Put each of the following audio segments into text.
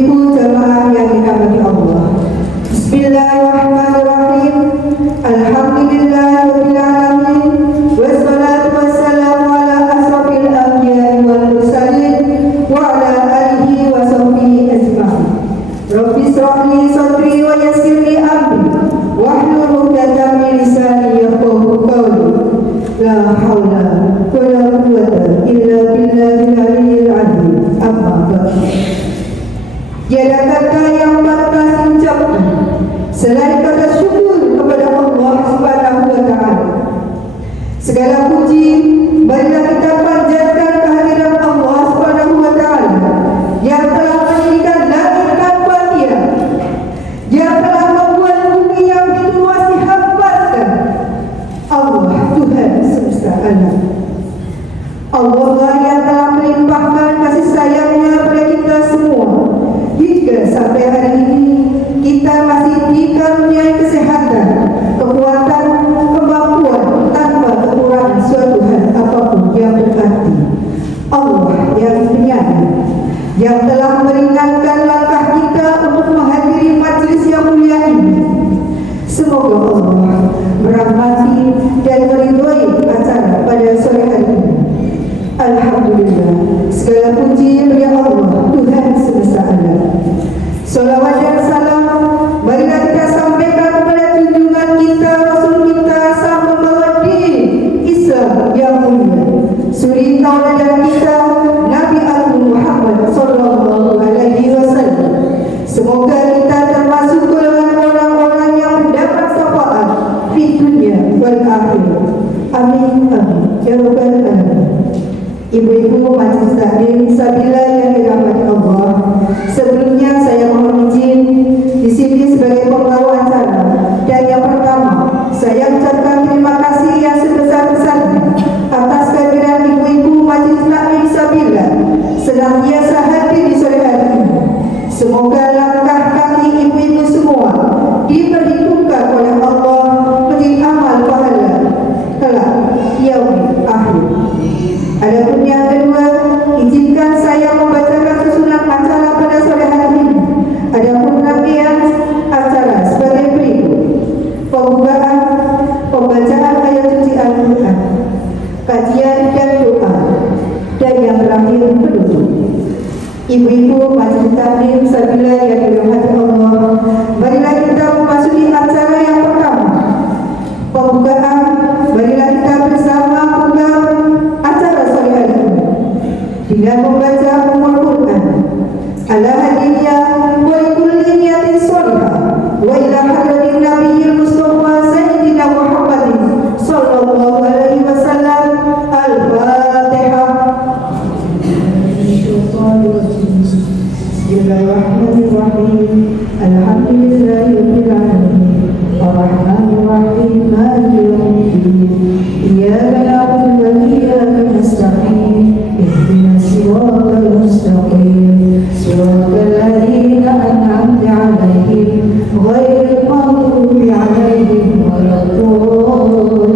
Ibu-ibu jamaah yang dirahmati Allah. Bismillahirrahmanirrahim. Alhamdulillahirabbil alamin. Wassalatu wassalamu ala asrofil anbiya'i wal mursalin wa ala alihi wa sahbihi ajma'in. Rabbi shrah li sadri wa yassir li amri wahlul 'uqdatam min lisani yafqahu qawli. La haula wa la quwwata illa billahil aliyyil azim. Amma ba'du. Tiada kata yang pantas diucapkan selain kata syukur kepada Allah Subhanahu wa taala. Segala puji marilah kita panjatkan kehadiran Allah Subhanahu wa taala yang telah menjadikan langit tanpa tiang, yang telah membuat bumi yang begitu luas dihempaskan. Allah Tuhan semesta alam. Allah lah yang telah melimpahkan kasih sayangnya pada kita semua hingga sampai hari ini kita masih dikaruniai kesehatan, kekuatan, kemampuan tanpa kekurangan suatu hal apapun yang berarti. Allah yang penyayang, yang telah meringankan langkah kita untuk menghadiri majlis yang mulia ini. Semoga Allah merahmati dan meridhoi acara pada sore hari ini. Alhamdulillah, segala puji bagi Allah Tuhan semesta alam. Salawat dan salam marilah kita sampaikan kepada junjungan kita, Rasul kita, sang pembawa din Islam yang mulia, suri tauladan kita, Nabi Agung Muhammad sallallahu alaihi wasallam. Semoga kita termasuk golongan orang-orang yang mendapat syafaat di dunia wal akhirat. Amin amin ya rabbal alamin. Ibu-ibu majlis taklim sabila yang dirahmati Allah, sebelumnya saya mohon izin di sini sebagai pembawa acara. Dan yang pertama, saya ucapkan terima kasih yang sebesar-besarnya atas kehadiran ibu-ibu majlis taklim sabila senantiasa hadir di sore hari ini. Semoga langkah kaki ibu-ibu semua diperhitungkan oleh Allah menjadi amal pahala kelak yaumil akhir. Adapun yang kedua, izinkan saya membacakan susunan acara pada sore hari ini. Adapun rangkaian acara sebagai berikut: pembukaan, pembacaan ayat suci Al-Quran, kajian dan doa, dan yang terakhir penutup. Ibu-ibu majlis taklim sabila yang dirahmati Allah, marilah kita memasuki acara yang pertama, pembukaan. Marilah kita bersama pegang acara sore hari ini dengan membaca Ummul Quran ala hadiyah wa kulli niyatin sholihah wa ila hadratin nabiyil mustafa sayyidina Muhammadin sallallahu alaihi wasallam. Al-Fatihah. Bismillahirrahmanirrahim. Alhamdulillahirabbil alamin. Ar-Rahmanir-Rahim. Maliki yaumiddin. Iyyaka na'budu wa iyyaka nasta'in. Ihdinas siratal mustaqim. Siratal ladzina an'amta 'alaihim ghairil maghdubi 'alaihim waladdallin.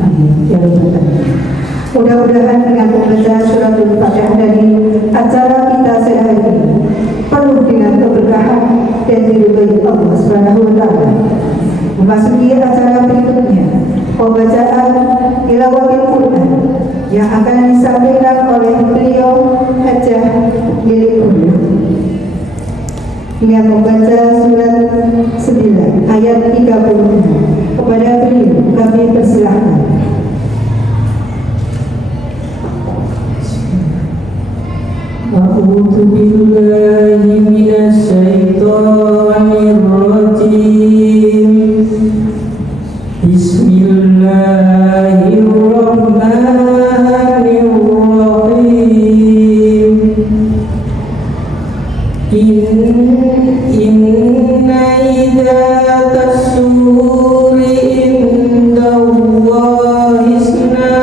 Amin. Ya Rabbal alamin. Mudah-mudahan dengan membaca suratul Fatihah dari acara kita sore hari ini penuh dengan keberkahan dan diridhoi Allah Subhanahu wa taala. Memasuki acara berikutnya, pembacaan tilawatil Quran yang akan disampaikan oleh beliau Hajah Lili Kurnia dengan membaca surat 9 ayat 36. Kepada beliau kami persilahkan. A'udzu billahi minasy syaithanir rajim. Bismillahirrahmanirrahim. Inna idzatas suri indallahi isna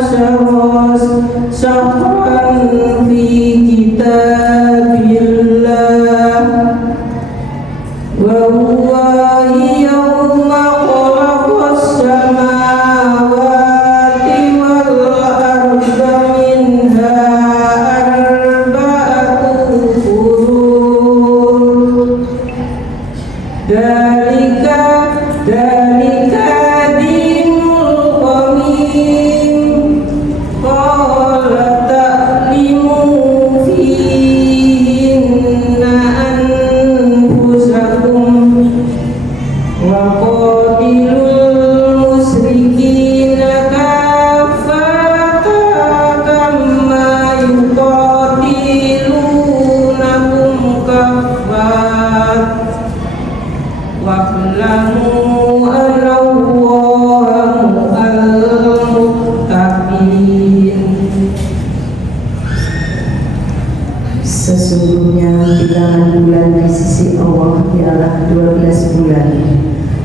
asyara syahran fi kitabillah wa huwa yawma khalaqas samawati wal arda minha Sesungguhnya bilangan bulan di sisi Allah ialah 12 bulan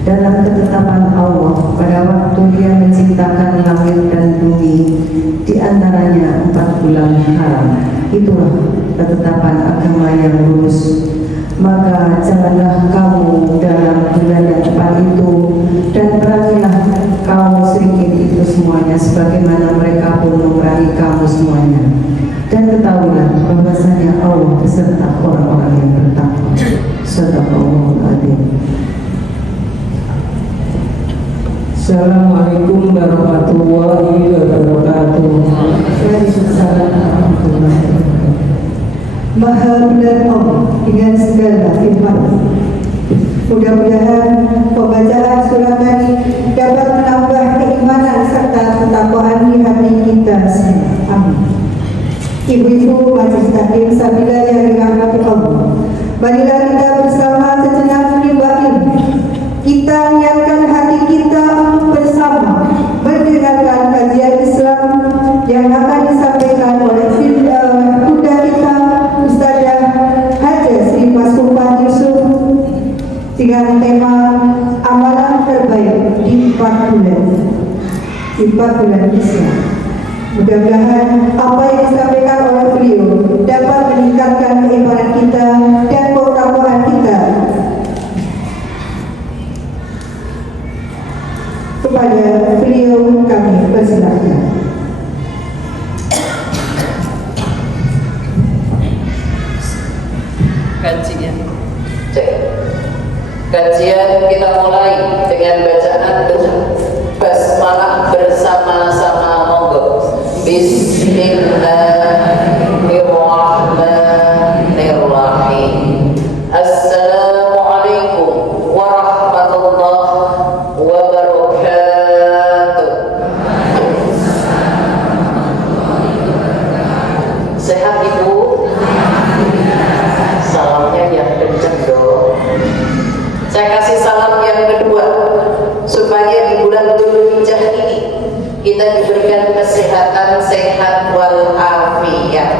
dalam ketetapan Allah pada waktu Dia menciptakan langit dan bumi, di antaranya 4 bulan haram. Itulah ketetapan agama yang lurus. Maka janganlah kamu dalam bulan yang 4 itu, dan perangilah kaum musyrikin itu semuanya sebagaimana mereka pun memerangi kamu semuanya. Dan ketahuilah bahwasanya Allah beserta orang-orang yang bertakwa. Shadaqallahul adzim. Assalamualaikum warahmatullahi wabarakatuh. Waalaikumsalam warahmatullahi wabarakatuh. Maha benar Allah dengan segala firman. Mudah-mudahan pembacaan surah ini dapat menambah keimanan serta ketakwaan di hati kita semua. Amin. Ibu-ibu majelis taklim sabila yang dirahmati Allah, marilah kita bersama sejenak menimba ilmu. Kita niatkan hati kita untuk bersama mendengarkan kajian Islam yang akan disampaikan oleh Bunda kita Ustazah Haja Sri Masufah Yusuf dengan tema amalan terbaik di 4 bulan Islam. Mudah-mudahan apa yang disampaikan oleh beliau dapat meningkatkan keimanan kita dan ketakwaan kita. Kepada beliau kami persilahkan. Kajian kita mulai dengan bacaan basmalah bersama-sama, monggo. Bismillahirrahmanirrahim. Assalamualaikum warahmatullahi wabarakatuh. Sehat Ibu? Salamnya yang kenceng dong. Saya kasih salam yang kedua, supaya di bulan Dzulhijjah ini kita diberikan kesehatan, sehat wal afiat,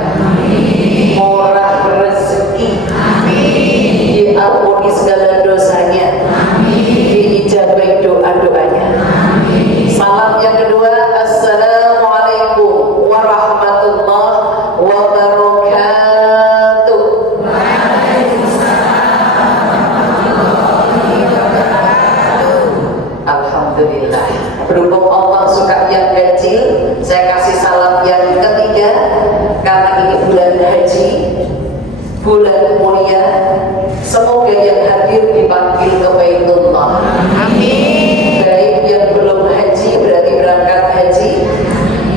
murah rezeki, diampuni segala dosanya, diijabahi doa-doanya. Salam yang kedua, assalamualaikum warahmatullahi wabarakatuh. Alhamdulillah. Berhubung Allah suka yang kecil, saya kasih salam yang ketiga, karena ini bulan haji, bulan mulia. Semoga yang hadir dipanggil ke Baitullah. Amin. Baik yang belum haji berarti berangkat haji,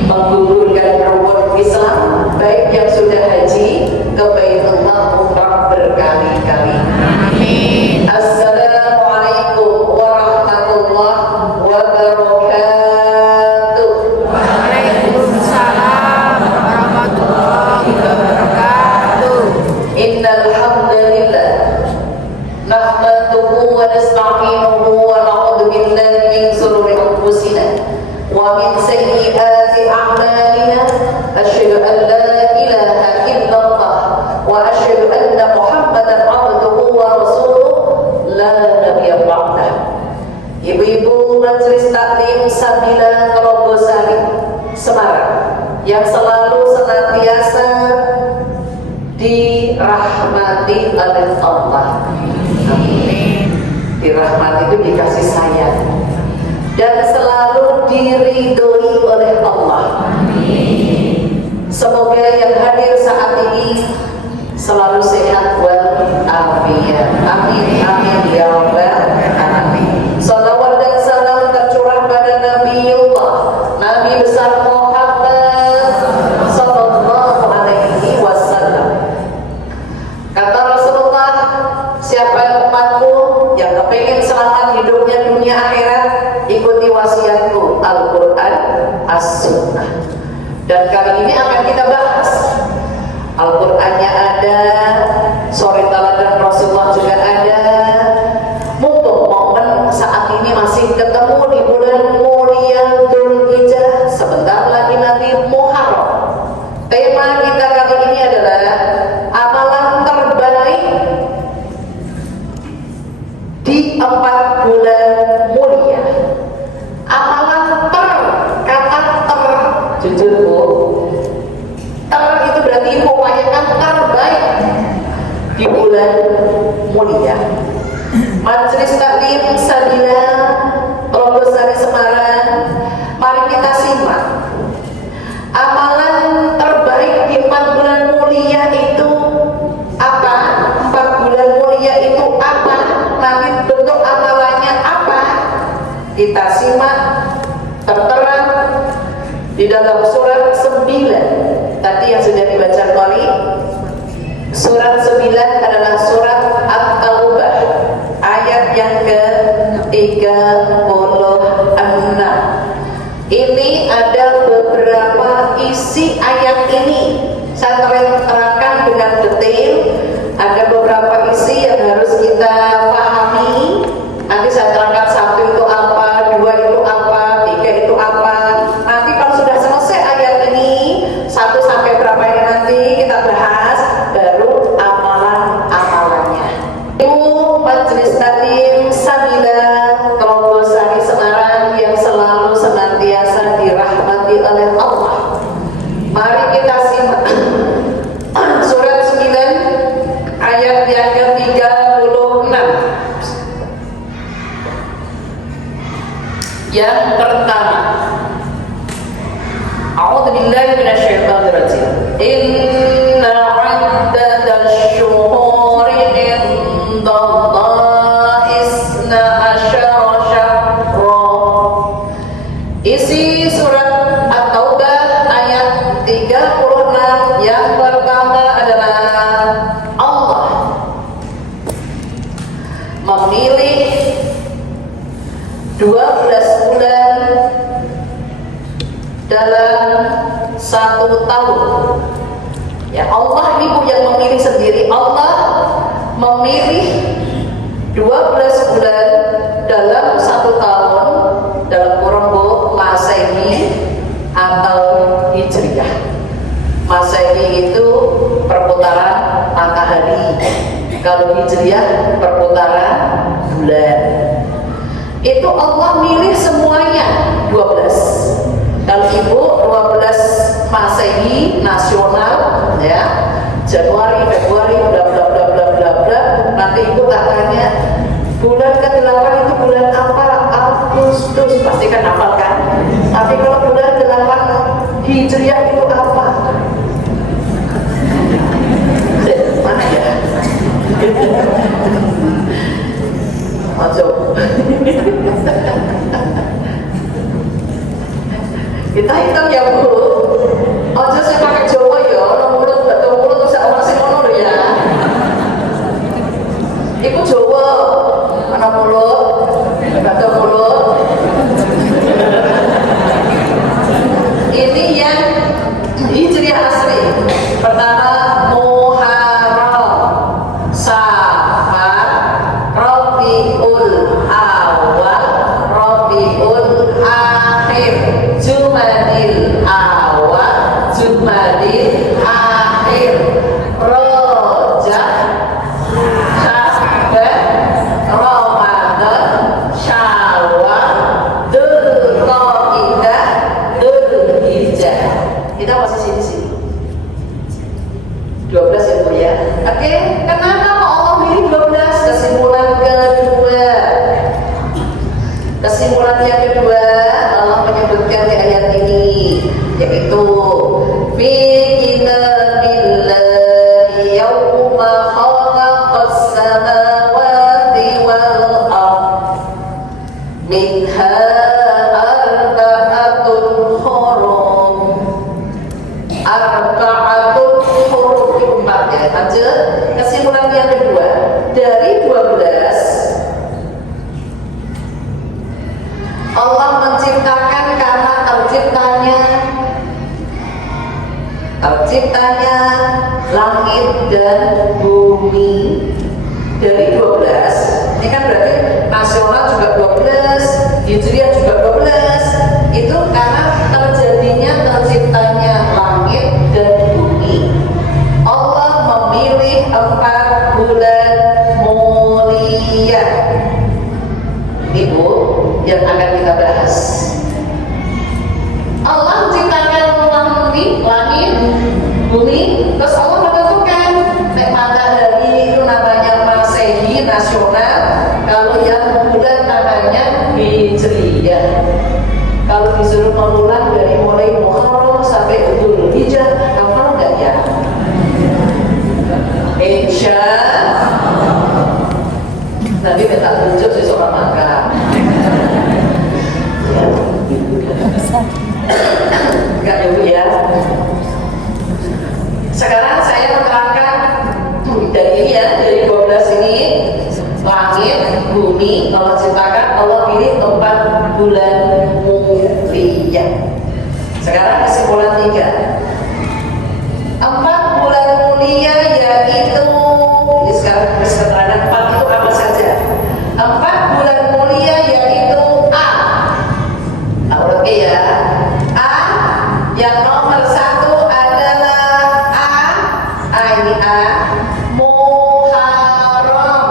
menggugurkan rukun Islam. Baik yang sudah haji ke Baitullah umrah berkali-kali. Amin. Assalamualaikum warahmatullahi wabarakatuh. Waalaikumsalam warahmatullahi wabarakatuh. Innal hamdalillah nahmaduhu wa nasta'inuhu wa na'udzu billahi min shururi anfusina wa min sayyiati a'malina. Asyhadu an la ilaha illallah wa asyhadu anna Muhammadan abduhu wa rasuluh la nabiyya ba'dah. Ibu-ibu majelis taklim Sabila Terobosari Semarang yang selalu senantiasa dirahmati oleh Allah. Amin. Dirahmati itu dikasih sayang dan selalu diridhoi oleh Allah. Amin. Semoga yang hadir saat ini selalu sehat wal afiat. Amin amin ya rabbal alamin. Salawat dan salam tercurah pada Nabiullah, Nabi besar Muhammad sallallahu alaihi wasallam. Kata Rasulullah, siapa umatku yang kepingin selamat hidupnya dunia akhirat, ikuti wasiatku Al-Quran As-Sunnah. Dan kali ini akan kita bahas Al-Qurannya ada, sore teladan Rasulullah juga ada. Mumpung momen saat ini masih ketemu di bulan mulia Dzulhijjah, sebentar lagi nanti Muharram. Tema kita kali ini adalah amal bulan mulia. Majelis Taklim Sabila Logosari Semarang, mari kita simak amalan terbaik di 4 bulan mulia itu apa? 4 bulan mulia itu apa? Nanti bentuk amalannya apa? Kita simak tertera di dalam surat 9 tadi yang sudah dibaca kali. Surat 9 adalah surat At-Taubah ayat yang ke-36. Ini ada beberapa isi ayat ini saya terangkan dengan detail. Ada beberapa isi yang harus kita pahami. Nanti saya terangkan 1 itu apa, 2 itu apa, 3 itu apa. Nanti kalau sudah selesai ayat ini 1 sampai berapa ini nanti kita bahas, baru amalan-amalannya. Itu Majelis Taklim Sabila Logosari Semarang yang selalu senantiasa dirahmati oleh Allah. Mari kita simak surat 9 ayat yang ke-36. Yang pertama, A'udzubillahi minasyaitonirrajim. Inna 'iddatash syuhuri 'indallahi 12 syahra. Isi surat At-Taubah ayat 36 yang pertama adalah Allah memilih 12 bulan dalam 1 tahun. Ya, Allah ibu yang memilih sendiri. Allah memilih 12 bulan dalam 1 tahun dalam kurung Masehi atau Hijriah. Masehi itu perputaran matahari. Kalau Hijriah perputaran bulan. Itu Allah milih semuanya 12. Kalau ibu 12 Masehi nasional ya, Januari, Februari, bla bla bla bla bla bla. Nanti ibu tak tanya bulan ke-8 itu bulan apa? Agustus, pasti kan hafal kan? Tapi kalau bulan 8 Hijriah itu apa? Mana ya? Masuk. Kita hitung ya Bu. Ojo sih pakai Jawa ya, mulut terus sama sing ngono lho ya. Iku Jawa, ana mulut, batok mulut. Ini yang Hijriah asli. Pertama Muharram, Safar, Rabiul Awal, Rabiul Akhir, Jumadil Awal, Jumadil Akhir, Rajab, Sya'ban, Ramadan, Syawal, Dzulqa'dah, Dzulhijjah. Kita masih sini. 12 ya Bu ya. Oke, kenapa kok Allah pilih 12? Kesimpulan kedua. Kesimpulan yang kedua, Allah menyebutkan di ayat ini, yaitu fi kitabillahi yawma khalaqas samawati wal ardh minha arba'atun hurum. Arba'atun hurum itu 4 ya. Lanjut, kesimpulan yang kedua, dari 12 Allah menciptakan karena terciptanya langit dan bumi dari 12. Ini kan berarti nasional juga 12, Hijriah juga 12. Itu karena terciptanya langit dan bumi. Allah memilih 4 bulan mulia. Ibu yang akan kita bahas. Allah menciptakan langit, bumi, terus Allah menentukan matahari itu namanya tak tunjuk sih seorang makan. Enggak ya Bu ya. Sekarang saya menerangkan dari ini ya, dari 12 ini, langit, bumi, Allah ciptakan, Allah pilih tempat bulan mulia. Sekarang kesimpulan 3. 4 bulan mulia yaitu, sekarang keterangan 4 itu apa saja? 4 bulan mulia yaitu A. Oke ya. A yang nomor 1 adalah A ini A, Muharram,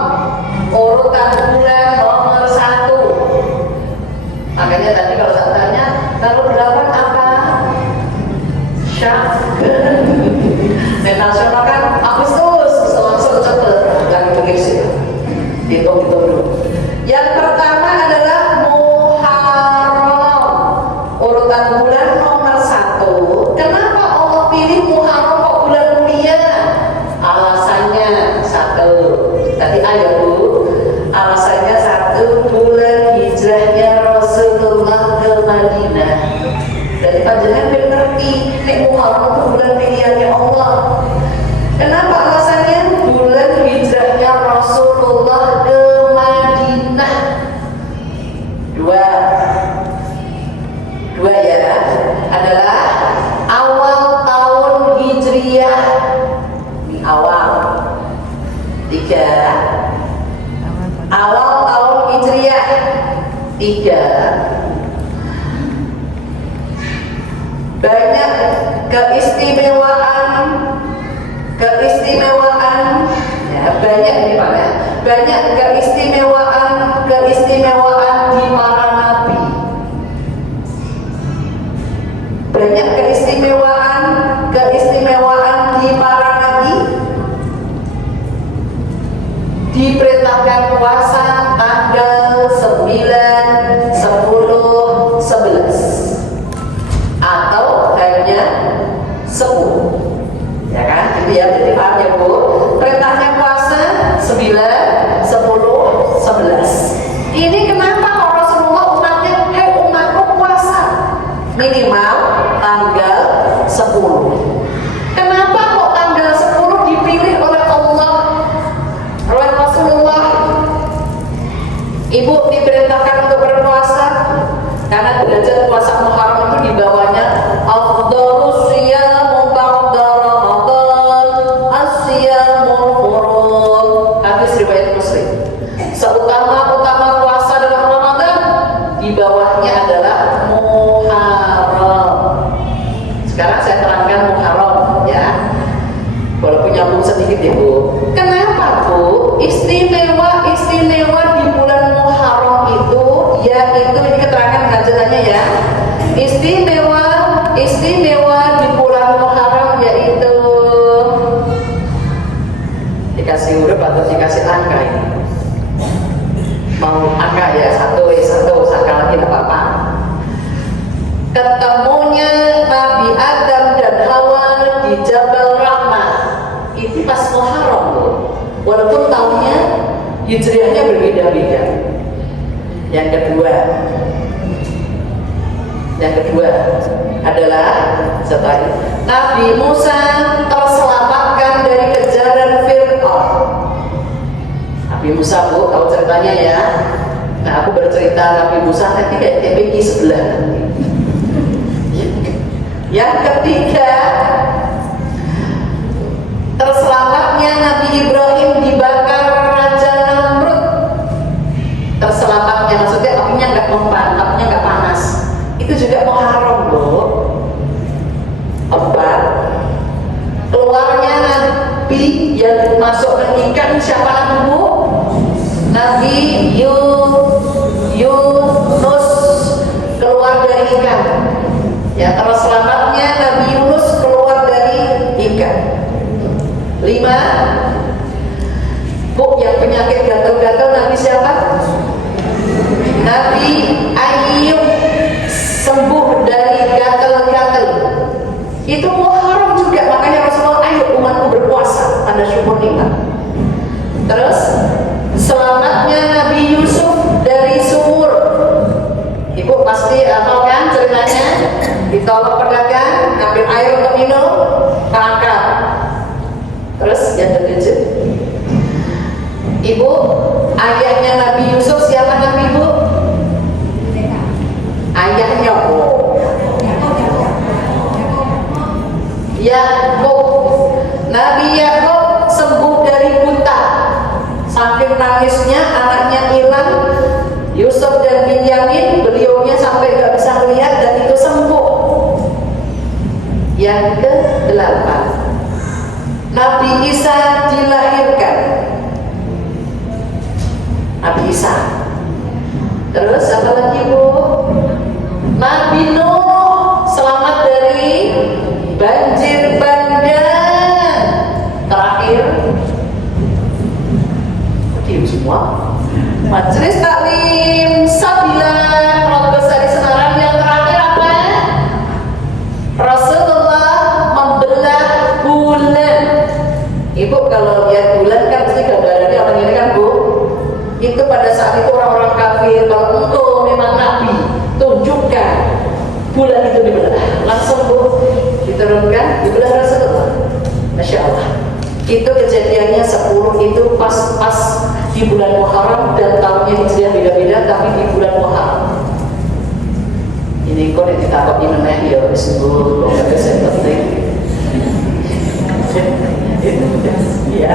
urutan bulan nomor 1. Makanya tadi kalau saya tanya, kalau 8 apa? Syawal. Dan nasional kan Agustus, langsung cepet lagi mikir sih. Hitung dulu. Yang pertama adalah Muharram, urutan bulan nomor 1. Kenapa Allah pilih Muharram kok bulan mulia? Alasannya 1. Tadi ayat Bu. Alasannya 1, bulan hijrahnya Rasulullah ke Madinah. Dari panjenengan ben ngerti nek Muharram itu bulan pilihannya Allah. Kenapa alasannya? Bulan hijrahnya Rasulullah ke Madinah. 2 ya, adalah awal tahun Hijriah. Ini awal. 3, awal tahun Hijriah. 3, banyak keistimewaan ya, banyak ini Pak ya, banyak keistimewaan di para nabi, banyak keistimewaan di para nabi. Diperintahkan puasa tanggal 9, 10, 11 atau hanya 10, ya kan? Itu ya, jadi paham ya Bu. Perintahnya puasa 9, 10, 11. Ini kenapa kok Rasulullah umatnya, hei umatku puasa minimal tanggal 10. Kenapa kok tanggal 10 dipilih oleh Allah, oleh Rasulullah? Ibu diperintahkan untuk berpuasa karena derajat puasa Muharram itu di bawahnya afdhalus siyam ba'da Ramadan, as-siyamul hurum. Hadis riwayat Muslim. Seutama-utama puasa dalam Ramadan, di bawahnya adalah Muharram. Sekarang saya terangkan Muharram ya. Walaupun nyambung sedikit ya Bu. Kenapa Bu? Istimewa di bulan Muharram itu, yaitu ini keterangan pengajarannya ya. Istimewa di bulan Muharram yaitu, dikasih huruf atau dikasih angka ini? Mau angka ya, 1 angka lagi tidak apa-apa. Ketemunya Nabi Adam dan Hawa di Jabal Rahmah itu pas Muharram Bu. Walaupun tahunnya hijriahnya berbeda-beda. Yang kedua adalah setelah Nabi Musa terselamatkan dari kejaran Fir'aun. Nabi Musa Bu, tahu ceritanya ya. Nah aku bercerita Nabi Musa nanti kayak TPG sebelah nanti. Yang ketiga, terselamatnya Nabi Ibrahim dibakar Raja Namrud. Terselamatnya maksudnya apinya nggak mempan, apinya nggak panas. Itu juga Muharram Bu. 4, keluarnya Nabi yang masuk ke ikan siapa Nabi Bu? Nabi Yunus keluar dari ikan. Ya, terselamatnya Nabi Yunus keluar dari ikan. 5, Bu, yang penyakit gatal-gatal Nabi siapa? Nabi Ayub sembuh dari gatal-gatal. Itu Muharram juga, makanya Rasulullah, ayo umatku berpuasa, tanda syukur nikmat. Terus selamatnya Nabi Ayahnya Nabi Yusuf siapa Nabi Bu? Ayahnya Yakub. Nabi Yakub sembuh dari buta. Saking nangisnya anaknya hilang, Yusuf dan Binyamin, beliaunya sampai gak bisa melihat dan itu sembuh. Yang ke-8, Nabi Isa dilahirkan. Nabi Isa. Terus apa lagi Bu? Nabi Nuh selamat dari banjir bandang. Terakhir, diam semua. Majelis Taklim Sabilan Rogo Sari Semarang. Yang terakhir apa? Rasulullah membelah bulan. Ibu kalau lihat bulan kan pasti gambarannya apa ini kan Bu? Itu pada saat itu orang-orang kafir. Kalau engkau memang Nabi, tunjukkan bulan itu dibelah. Langsung Bu diturunkan, dibelah Rasulullah. Masya Allah. Itu kejadiannya 10 itu pas di bulan Muharram dan tahunnya Hijriah beda-beda tapi di bulan Muharram. Ini kok ditangkap ini namanya ya disebut saya penting. Ya.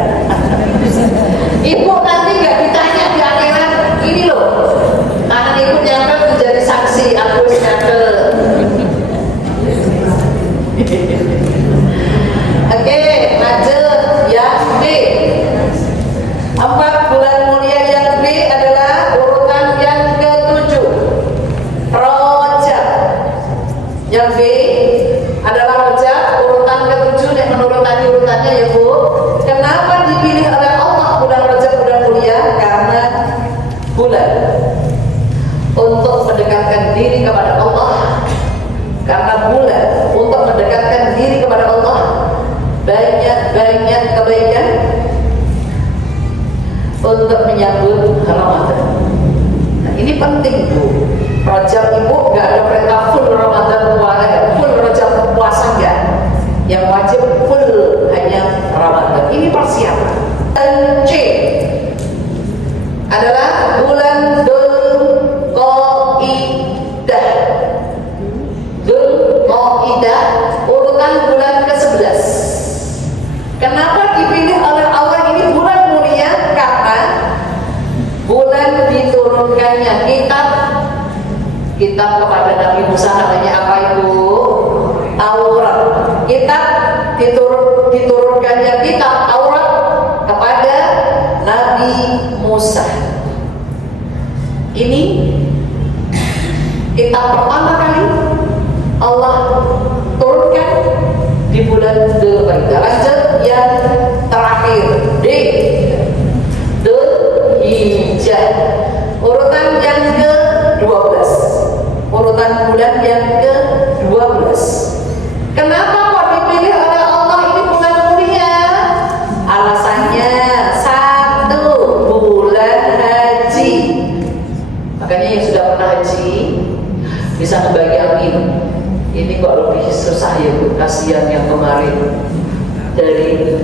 Ibu nanti nggak ditanya di akhirat ini loh. Anak ibu nyatet menjadi saksi aku nyatet. Oke, lanjut yang B. 4 bulan mulia yang B adalah urutan yang ke-7, Rajab. Yang B adalah Rajab, urutan ke-7 nih menurut tadi urutannya ya Bu. Kenapa dipilih oleh Allah bulan Rajab bulan mulia? Karena bulan untuk mendekatkan diri kepada Allah. Karena bulan untuk mendekatkan diri kepada Allah, banyak kebaikan untuk menyambut Ramadan. Nah, ini penting Bu. Rajab Ibu nggak ada perintah full Ramadan full Rajab puasa nggak. Yang wajib full hanya Ramadan. Ini persiapan. Dan C adalah bulan Dzulqa'dah. Dzulqa'dah urutan bulan ke-11. Kenapa dipilih oleh Allah ini bulan mulia? Karena bulan diturunkannya kitab kepada Nabi Musa, namanya apa Ibu? Taurat. Kitab diturunkannya kitab Taurat kepada Nabi Musa. Ini kitab pertama kali Allah turunkan di bulan Dzulqa'dah. Lanjut yang terakhir D, Dzulhijjah, urutan yang ke-12, urutan bulan yang ke-12. Kenapa kok dipilih oleh Allah ini bulan mulia? Alasannya 1, bulan haji. Makanya yang sudah pernah haji bisa membagi amin. Ini kok lebih susah ya Bu, kasihan yang kemarin dari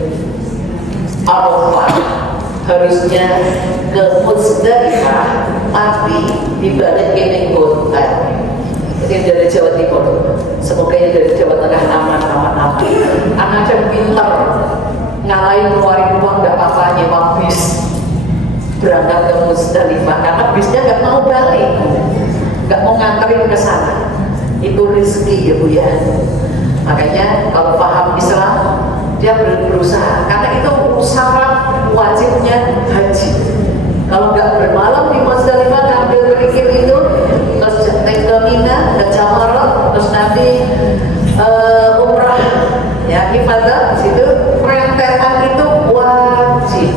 Arafah harusnya ke Muzdalifah tapi dibalik ini kota. Ini dari Jawa Timur, semoga yang dari Jawa Tengah aman. Anaknya pintar ngalahin ngeluarin uang gak apa-apa nyewa bis berangkat ke Muzdalifah karena bisnya gak mau balik, gak mau nganterin ke sana. Itu rezeki ya Bu ya. Makanya kalau paham Islam dia berusaha, karena itu syarat wajibnya haji. Kalau nggak bermalam di Muzdalifah ngambil kerikil itu, terus naik ke Mina, ke Jamarat, terus nanti umrah ya ibadah di situ, rentetan itu wajib.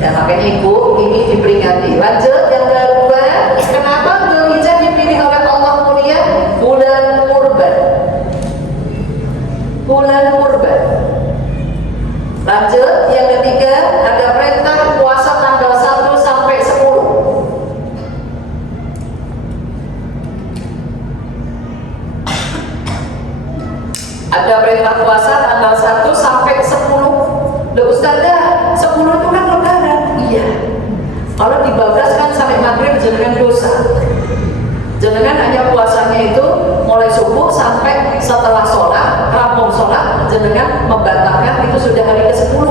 Ya makanya Ibu ini diperingati. Lanjut yang kedua, kenapa Dzulhijjah dipilih oleh Allah mulia? Bulan kurban. Bulan kurban. Lanjut yang ketiga, ada perintah puasa tanggal 1 sampai 10. Ada perintah puasa tanggal 1 sampai 10. Loh Ustazah, 10 itu kan lebaran. Iya. panjenengan membatalkan itu sudah hari ke-10.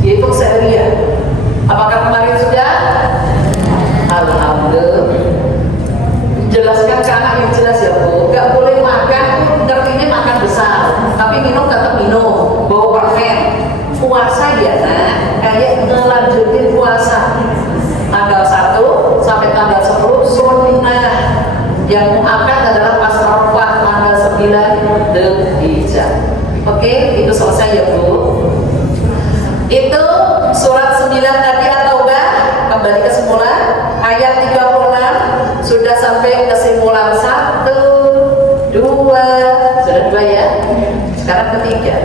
Dihitung seharian. Apakah kemarin sudah? Alhamdulillah. Jelaskan ke anak yang jelas ya Bu. Gak boleh makan, ngertinya makan besar, tapi minum tetap minum. Bawa permen. Puasa ya nak, kayak ngelanjutin puasa. Tanggal 1 sampai tanggal 10 sunnah. Yang muakkad adalah pas Arafah tanggal 9 Dzulhijjah. Oke, itu selesai ya Bu. Itu surat 9 tadi At-Taubah, kembali ke semula ayat 36 sudah sampai kesimpulan 1, 2, sudah 2 ya. Sekarang ketiga.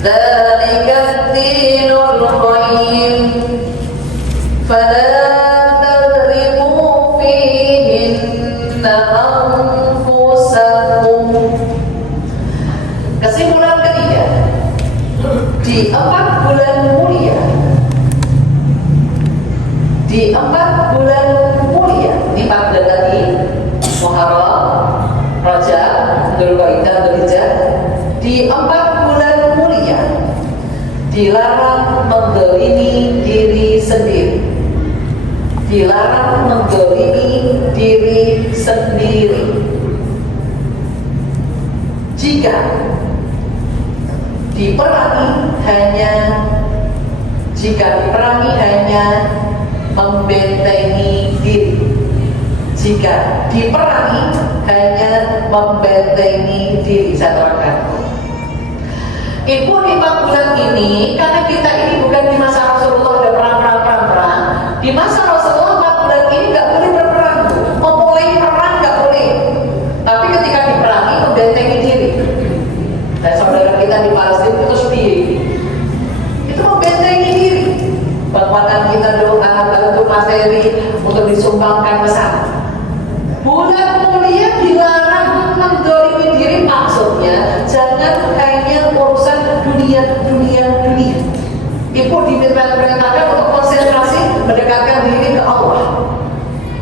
Dzalika dinul qayyim fala tadrimu fihinna anfusakum. Kesimpulan ketiga, di 4 bulan mulia, di 4 bulan mulia, di 4 bulan tadi, Muharram, Rajab, Dzulqa'dah, Dzulhijjah, di 4 bulan mulia dilarang menzalimi diri sendiri, dilarang menzalimi diri sendiri. Jika diperangi hanya membentengi diri. Jika diperangi hanya membentengi diri. Saya terangkan. Ibu di 4 bulan ini, karena kita ini bukan di masa Rasulullah ada perang. Di masa Rasulullah 4 bulan ini nggak boleh berperang. Mau mulai perang nggak boleh. Tapi ketika diperangi membentengi diri. Dan saudara kita di Palestina itu sepi. Itu membentengi diri. Penguatan kita doa bantu materi untuk disumbangkan ke sana. Bulan mulia dilarang mendolimi diri, maksudnya jangan hanya urusan dunia. Ibu diperintahkan untuk konsentrasi mendekatkan diri ke Allah.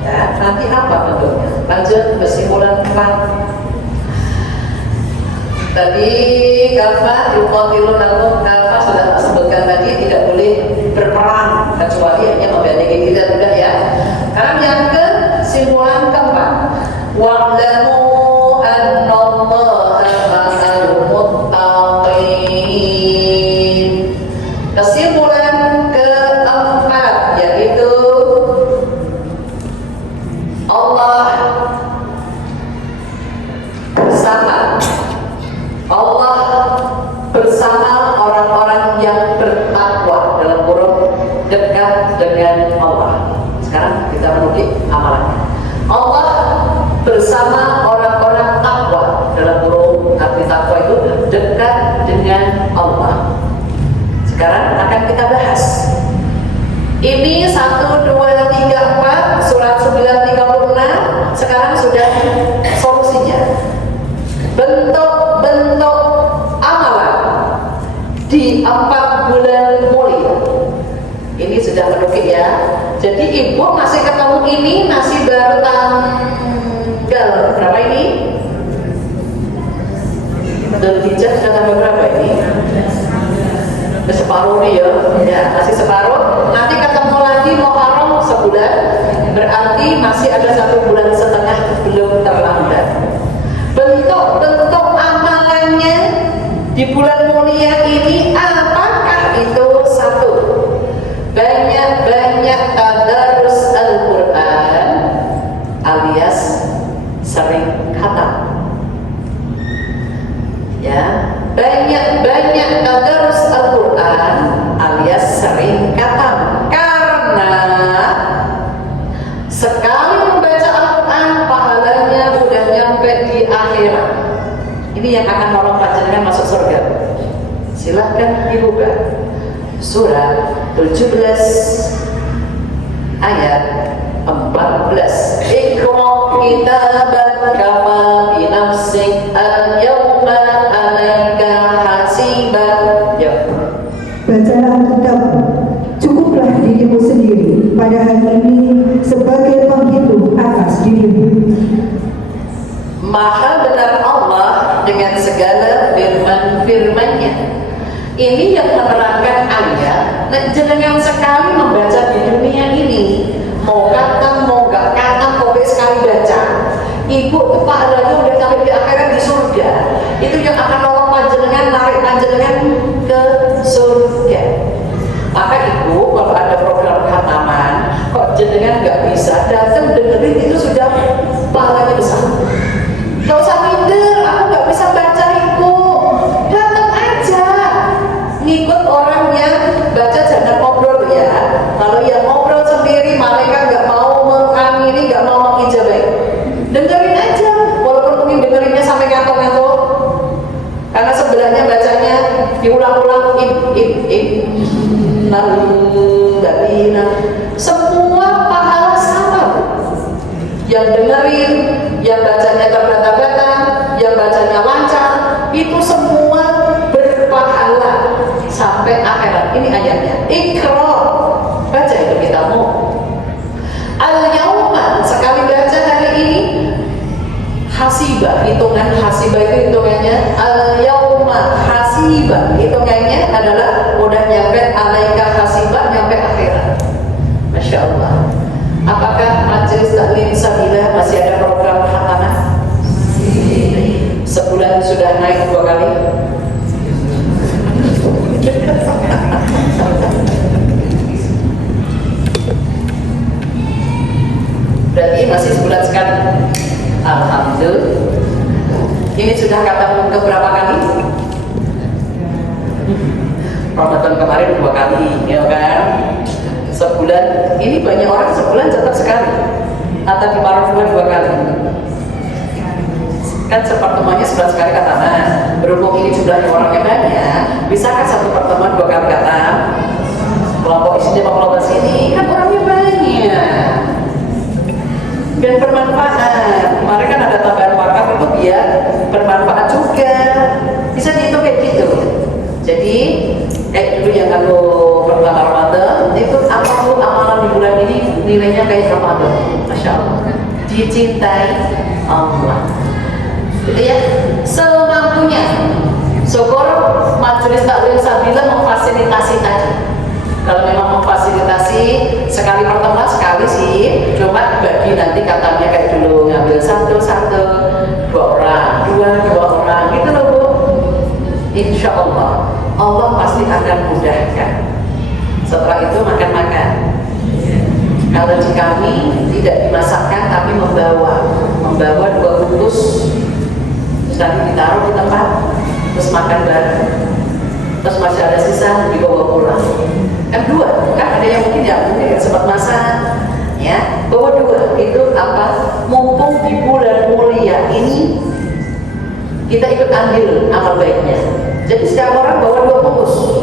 Ya, nanti apa bentuknya? Lanjut kesimpulan 4. Tadi kafa yuqatilun lakum kafa sudah tak sebutkan tadi, tidak boleh berperang kecuali hanya membentengi diri, tidak ya. Sekarang yang kesimpulan keempat, wa'lamu annallaha ma'al muttaqin. Kesimpulan keempat yaitu Allah bersama orang-orang yang bertakwa, dalam kurung dekat dengan Allah. Sekarang kita menukik amalannya. Allah bersama orang-orang takwa, dalam kurung arti takwa itu dekat dengan Allah. Sekarang akan kita bahas. Ini 1, 2, 3, 4 surat 936. Sekarang sudah solusinya. Bentuk-bentuk amalan di 4 bulan mulia. Ini sudah menukik ya. Jadi ibu masih ketemu ini masih baru tanggal berapa ini? Dzulhijjah sudah tanggal berapa ini? Separuh nih ya. Ya, masih separuh. Nanti ketemu lagi Muharram sebulan. Berarti masih ada 1,5 bulan belum terlambat. Bentuk-bentuk amalannya di bulan mulia ini apakah itu? 1, banyak-banyak tadarus Al-Quran alias sering khatam. Ya, banyak-banyak tadarus Al-Quran alias sering khatam. Karena sekali membaca Al-Quran pahalanya udah nyampe di akhirat. Ini yang akan nolong panjenengan masuk surga. Silahkan dibuka surat 17 ayat 14. Iqra kitabaka kafa bi nafsik al-yawma alayka hasiba. Ya. Bacalah kitab, cukuplah dirimu sendiri pada hari ini sebagai penghitung atas dirimu. Maha benar Allah dengan segala firman-firmannya. Ini yang menerangkan ayat. Nah, jenengan sekali membaca di dunia ini, mau kata, mau gak kata, pokoknya sekali baca, ibu itu pahalanya udah sampai di akhirat di surga. Itu yang akan nolong panjenengan, narik panjenengan ke surga. Maka ibu, kalau ada program khataman, kok jenengan gak bisa datang dengerin, itu sudah pahalanya besar. Gak usah minder, aku gak bisa baca ibu, datang aja, ngikut orang yang baca, jangan ngobrol ya. Kalau yang ngobrol sendiri, malaikat gak mau mengamini, gak mau mengijabai. Dengerin aja, walaupun mungkin dengerinnya sampai ngantuk-ngantuk, karena sebelahnya bacanya diulang-ulang semua pahala sama. Yang dengerin, yang bacanya terbata-bata, yang bacanya lancar, itu semua berpahala sampai akhirat. Ini ayatnya. Iqra, baca itu kitabmu. Al-yauma, sekali baca hari ini. Hasibah, hitungan hasibah itu hitungannya al-yauma hasibah, hitungannya adalah udah nyampe alaika hasibah, nyampe akhirat. Masya Allah. Apakah majelis taklim Sabilah masih ada program khataman? Sebulan sudah naik 2 kali. Berarti masih sebulan sekali. Alhamdulillah. Ini sudah katamu ke berapa kali? Ramadan kemarin 2 kali, ya kan? Sebulan, ini banyak orang sebulan cepat sekali. Atau di Marufah 2 kali. Kan sepertemuannya sebulan sekali kataman. Berhubung ini jumlahnya orangnya banyak, bisakah satu pertemuan 2 kali kata? Kelompok isinya sama kelompok sini, kan orangnya banyak. Dan bermanfaat. Kemarin kan ada tambahan wakaf itu biar bermanfaat juga. Bisa dihitung kayak gitu. Jadi kayak dulu yang aku pertama Ramadan itu apapun amalan di bulan ini nilainya kayak Ramadan. Masya Allah. Dicintai Allah. Gitu ya. Semampunya. Syukur majelis taklim Sabilah memfasilitasi tadi. Kalau memang memfasilitasi sekali pertemuan sekali sih, cuma bagi nanti katanya kayak dulu ngambil 1, 2 orang, 2 orang, gitu loh Bu. Insya Allah, Allah pasti akan mudahkan. Setelah itu makan-makan. Kalau di kami tidak dimasakkan tapi membawa 2 bungkus, nanti ditaruh di tempat, terus makan bareng. Terus masih ada sisa dibawa pulang. M2, kan ada yang mungkin sempat masak, ya, bawa 2. Itu apa? Mumpung di bulan mulia ini kita ikut ambil amal baiknya. Jadi setiap orang bawa 2 bungkus.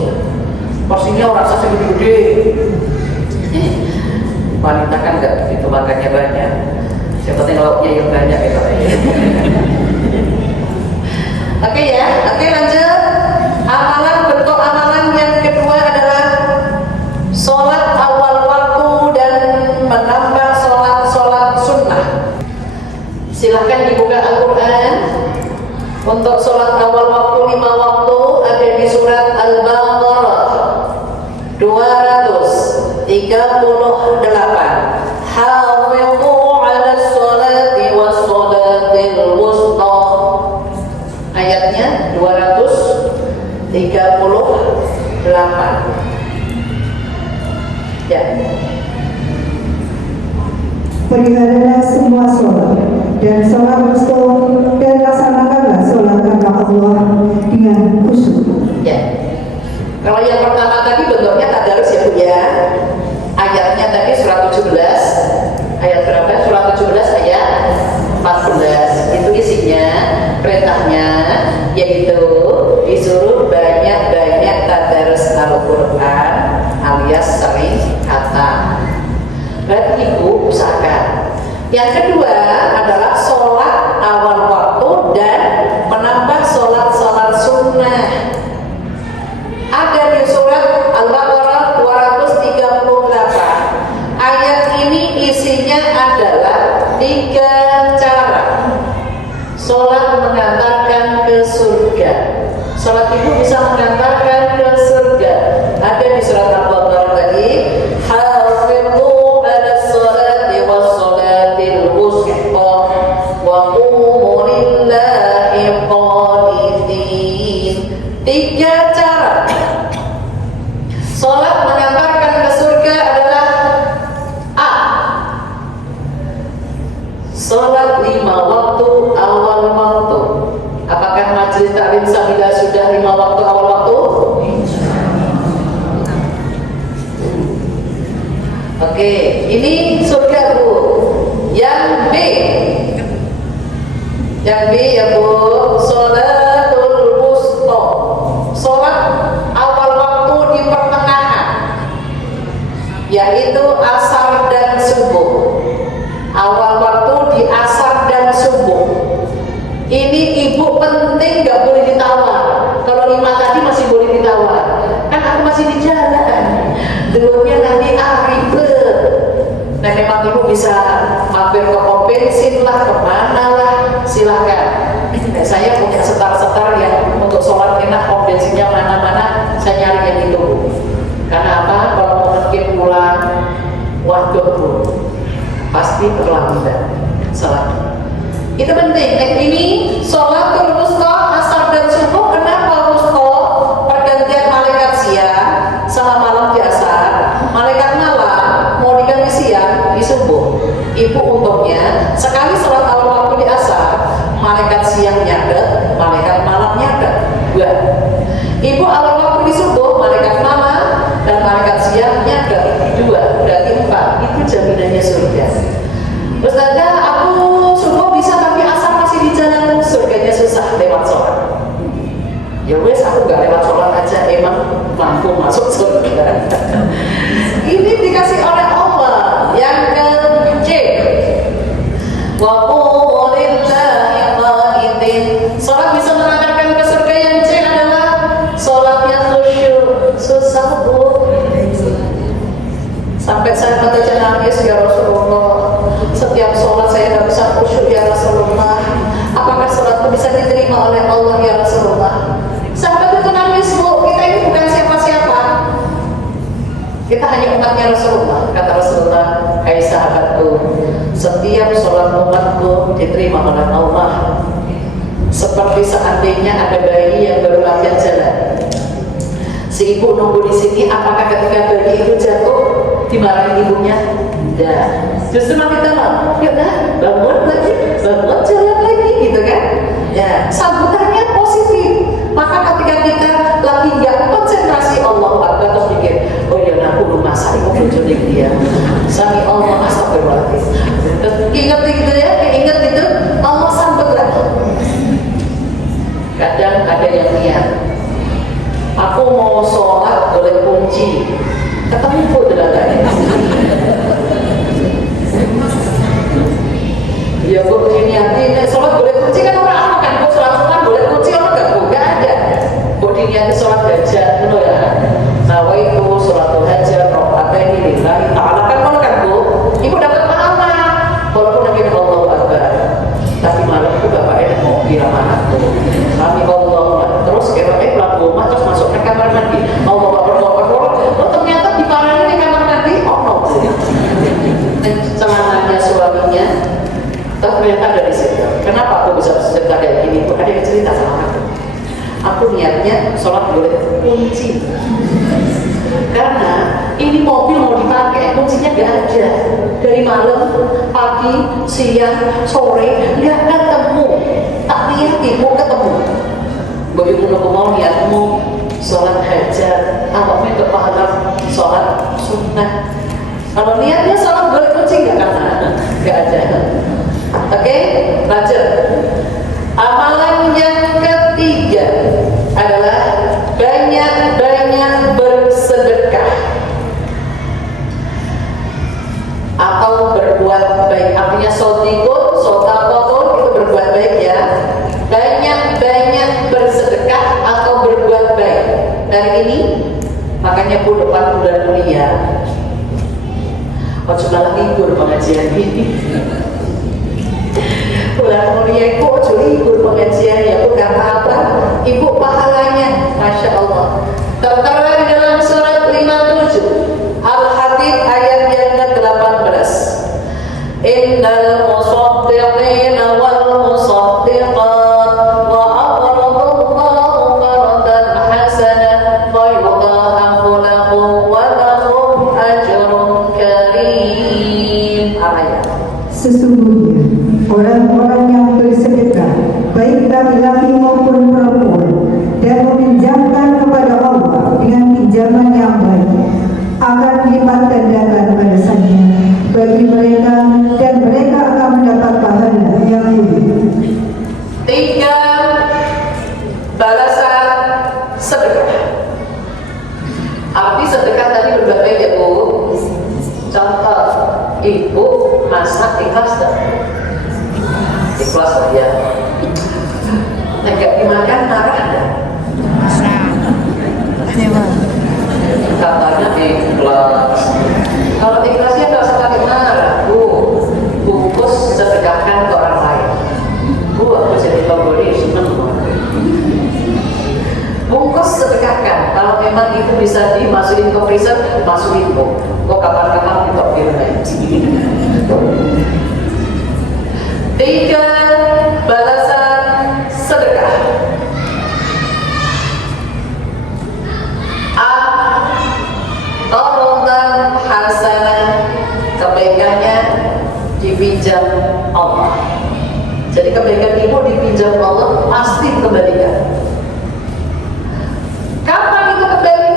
Porsinya orang segede-gede. Wanita kan nggak begitu makannya banyak. Yang penting lauknya yang banyak gitu. Oke ya, oke lanjut. Bentuk amalan yang kedua adalah sholat awal waktu dan menambah sholat sunnah. Silahkan dibuka Al-Quran. Untuk sholat awal waktu 5 waktu ada di surat Al-Baqarah 238. Hafidhu 'ala sholati was sholatil wusta. Ayatnya 238. Ya. Peliharalah semua sholat dan sholat muslim dan laksanakanlah sholat karena Allah dengan khusyuk. Ya. Kalau yang pertama tadi bentuknya tadarus ya Bu ya. Ayatnya tadi surat 17. Ayat berapa? Surat 17 ayat 14. Itu isinya perintahnya yaitu disuruh banyak-banyak tadarus Al-Quran alias sering kata. Berarti Ibu usahakan. Yang kedua adalah sholat awal waktu dan menambah sholat sunnah. Ada di surat Al-Baqarah 238. Ayat ini isinya adalah 3 cara sholat mengantarkan ke bisa mengantarkan ke surga. Ada di surat Al-Baqarah tadi, hafizu 'alas sholati was sholatil wusta wa qumu lillahi qanitin. 3 cara sholat mengantarkan ke surga adalah A. Sholat 5 waktu awal waktu. Apakah majelis taklim Samilah sudah 5 waktu awal waktu? Oke, ini surga Bu. Yang B ya Bu, sholatul wusta, sholat awal waktu di pertengahan, yaitu asar dan subuh. Awal waktu di asar dan subuh. Ini ibu penting, gak boleh ditawar. Kalau 5 tadi masih boleh ditawar, kan aku masih di jalan, dulunya nanti ribet. Nah memang ibu bisa mampir ke pom bensin lah, kemana lah, silahkan. Nah, saya punya setar-setar yang untuk sholat enak, pom bensinnya mana-mana, saya nyari yang itu. Karena apa? Kalau mau mungkin pulang, waduh Bu, pasti terlambat sholat. Itu penting. Ini sholatul wusta, asar dan subuh. Kenapa wusta? Pergantian malaikat siang sama malam di asar, malaikat malam mau diganti siang di subuh. Ibu untungnya sekali sholat awal waktu di asar, malaikat siang nyadet, malaikat malam nyadet. 2. Ibu awal waktu di subuh, malaikat malam dan malaikat siang nyadet. 2, berarti 4. Itu jaminannya surga. Terus ada aku subuh bisa tapi asar masih di jalan, surganya susah lewat sholat. Ya wes, aku gak lewat sholat aja, emang mampu masuk surga. Ini dikasih oleh Allah. Yang ke-C, wa qumu lillahi qanitin. Sholat bisa mengantarkan ke surga. Yang C adalah sholatnya khusyuk. Susah Bu, sampai saya baca nangis, ya Rasulullah, setiap sholat saya tidak bisa khusyuk ya Rasulullah. Apakah sholatku bisa diterima oleh Allah ya Rasulullah? Sahabat itu nangis Bu, kita ini bukan siapa-siapa, kita hanya umatnya Rasulullah. Kata Rasulullah, hai sahabatku, setiap sholat umatku diterima oleh Allah. Seperti seandainya ada bayi yang baru latihan jalan, si ibu nunggu di sini, apakah ketika bayi itu jatuh dimarahin ibunya? Tidak. Justru makin dalam, ya dah, bangun lagi, bangun jalan lagi, gitu kan? Ya, sambutannya positif. Maka ketika kita lagi nggak konsentrasi Allah Akbar, terus mikir, oh ya aku belum masak, aku belum dia. Sami Allah astagfirullahaladzim. Terus ingat gitu ya, ingat itu, Allah sambut lagi. Kadang ada yang niat, aku mau sholat boleh kunci, ketemu pun dalam. Ya Bu, ini sholat boleh kunci kan orang apa kan? Bu, sholat boleh kunci orang gak ada. Bu, ini sholat hajat, itu ya. Nawaitu sholatul hajat, rokaatnya ini lillahi ta'ala kan kalau kan Bu, ibu dapat pahala. Walaupun lagi Allah Akbar, tapi malam itu bapaknya mau bilang anakku, kami Allah, terus kira pulang rumah terus masuk ke kamar mandi, mau bawa oh ternyata diparahin di kamar mandi, oh no. Celananya suaminya ternyata ada di situ. Kenapa aku bisa cerita kayak gini? Ada yang cerita sama aku. Aku niatnya sholat boleh kunci, karena ini mobil mau dipakai, kuncinya gak ada. Dari malam, pagi, siang, sore nggak ketemu. Tak lihat ibu ketemu. Bagaimana aku mau niatmu sholat hajat, atau minta pahala sholat sunnah. Kalau niatnya sholat boleh kunci nggak? Karena nggak ada. Oke, lanjut. Amalan yang ketiga adalah banyak-banyak bersedekah atau berbuat baik. Artinya sodikun, sodakotun itu berbuat baik ya. Banyak-banyak bersedekah atau berbuat baik. Dari ini makanya Bu depan bulan mulia, oh cuma libur pengajian ini. Bulan mulia ibu ojo libur pengajian ya bu, karena apa? Ibu pahalanya, masya Allah. Tertera di dalam surat 57 Al-Hadid ayat yang ke-18. Innal musaddiqina wal musaddiqat wa aqradallahu qardan hasanah wa yudha'afu lahum wa lahum ajrun karim. Ayat. Sesungguhnya orang-orang yang bersedekah, baik laki-laki maupun perempuan, dan meminjamkan kepada Allah dengan pinjaman yang baik, akan dilipat gandakan balasannya bagi mereka, dan mereka akan mendapat pahala yang mulia. 3. Balasan sedekah. Arti sedekah tadi berbagai ya bu. Contoh, ibu masak ikhlas tak? Ikhlas ya. Enggak dimakan marah tak? Katanya ikhlas. Kalau ikhlasnya nggak usah pakai marah, bu. Bungkus sedekahkan ke orang lain. Bu, aku jadi pembeli seneng. Bungkus sedekahkan. Kalau memang itu bisa dimasukin ke freezer, masukin bu. Kok kapan-kapan kita pilih. 3. Balasan sedekah. A. Qardan hasanah. Kebaikannya dipinjam Allah. Jadi kebaikan ibu dipinjam Allah pasti kembalikan. Kapan itu kembali?